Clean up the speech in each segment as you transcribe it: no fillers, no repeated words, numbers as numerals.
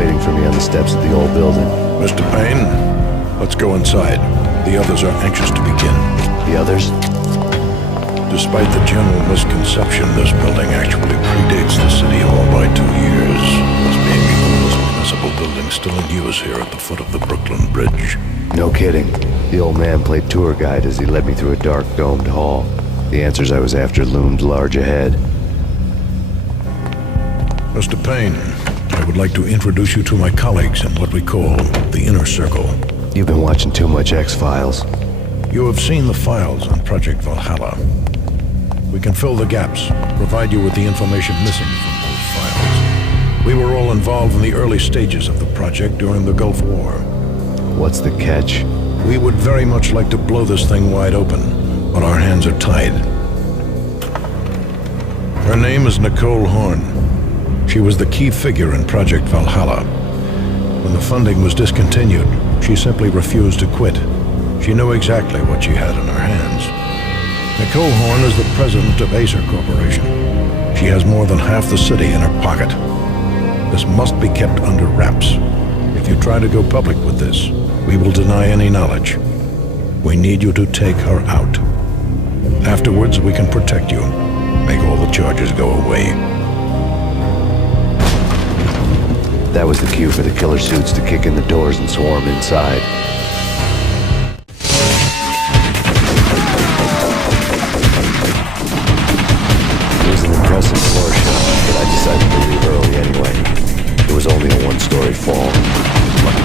waiting for me on the steps of the old building. Mr. Payne, let's go inside. The others are anxious to begin. The others? Despite the general misconception, this building actually predates the City Hall by 2 years, thus being the oldest municipal building still in use here at the foot of the Brooklyn Bridge. No kidding. The old man played tour guide as he led me through a dark domed hall. The answers I was after loomed large ahead. Mr. Payne, I would like to introduce you to my colleagues in what we call the Inner Circle. You've been watching too much X-Files. You have seen the files on Project Valhalla. We can fill the gaps, provide you with the information missing from those files. We were all involved in the early stages of the project during the Gulf War. What's the catch? We would very much like to blow this thing wide open, but our hands are tied. Her name is Nicole Horn. She was the key figure in Project Valhalla. When the funding was discontinued, she simply refused to quit. She knew exactly what she had in her hands. Nicole Horn is the president of Acer Corporation. She has more than half the city in her pocket. This must be kept under wraps. If you try to go public with this, we will deny any knowledge. We need you to take her out. Afterwards, we can protect you. Make all the charges go away. That was the cue for the killer suits to kick in the doors and swarm inside. It was an impressive floor show, but I decided to leave early anyway. It was only a one-story fall. Lucky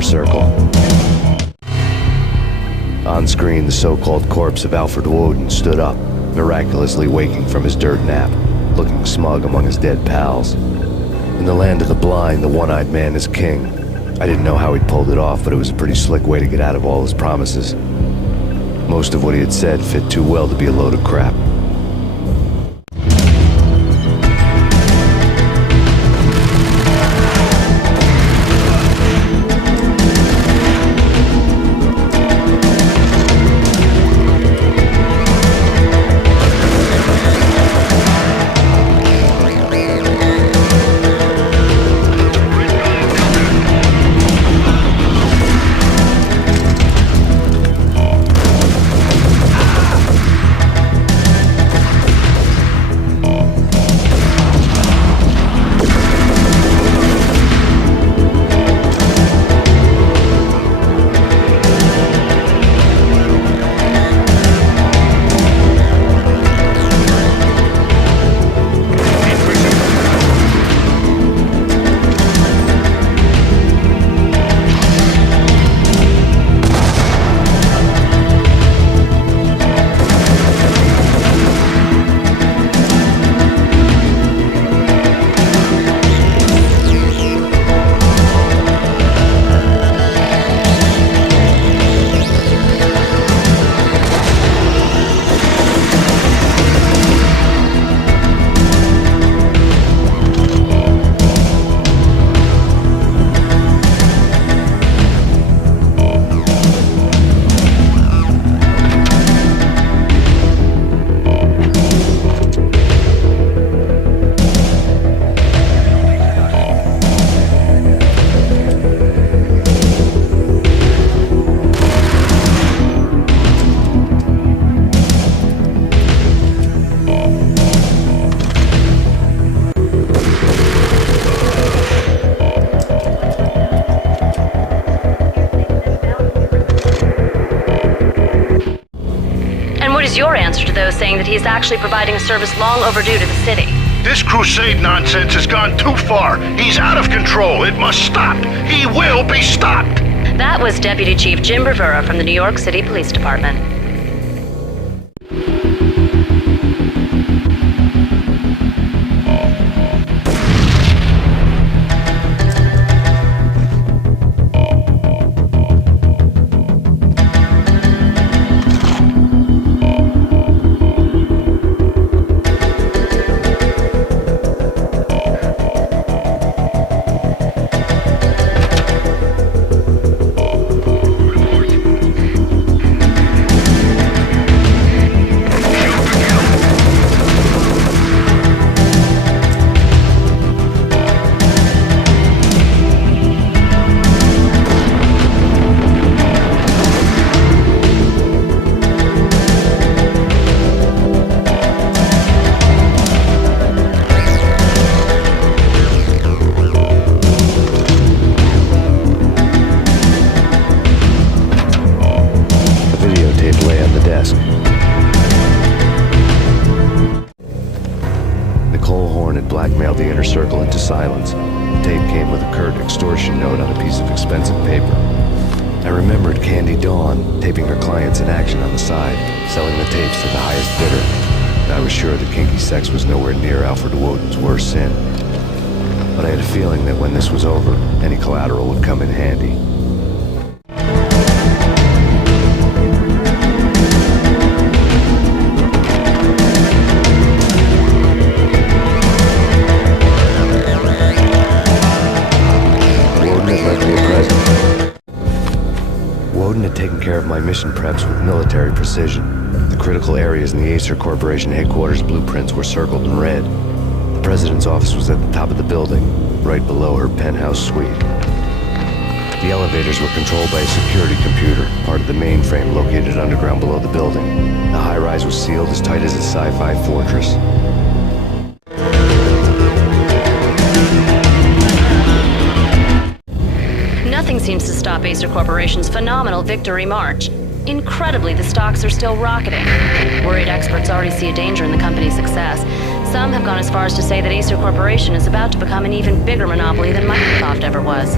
Circle. On screen, the so-called corpse of Alfred Woden stood up, miraculously waking from his dirt nap, looking smug among his dead pals. In the land of the blind, the one-eyed man is king. I didn't know how he'd pulled it off, but it was a pretty slick way to get out of all his promises. Most of what he had said fit too well to be a load of crap. your answer to those saying that he is actually providing a service long overdue to the city? This crusade nonsense has gone too far. He's out of control. It must stop. He will be stopped. That was Deputy Chief Jim Rivera from the New York City Police Department. Blackmailed the inner circle into silence. The tape came with a curt extortion note on a piece of expensive paper. I remembered Candy Dawn taping her clients in action on the side, selling the tapes to the highest bidder. And I was sure that kinky sex was nowhere near Alfred Woden's worst sin. But I had a feeling that when this was over, any collateral would come in handy. Woden had taken care of my mission preps with military precision. The critical areas in the Acer Corporation headquarters blueprints were circled in red. The president's office was at the top of the building, right below her penthouse suite. The elevators were controlled by a security computer, part of the mainframe located underground below the building. The high-rise was sealed as tight as a sci-fi fortress. Nothing seems to stop Acer Corporation's phenomenal victory march. Incredibly, the stocks are still rocketing. Worried experts already see a danger in the company's success. Some have gone as far as to say that Acer Corporation is about to become an even bigger monopoly than Microsoft ever was.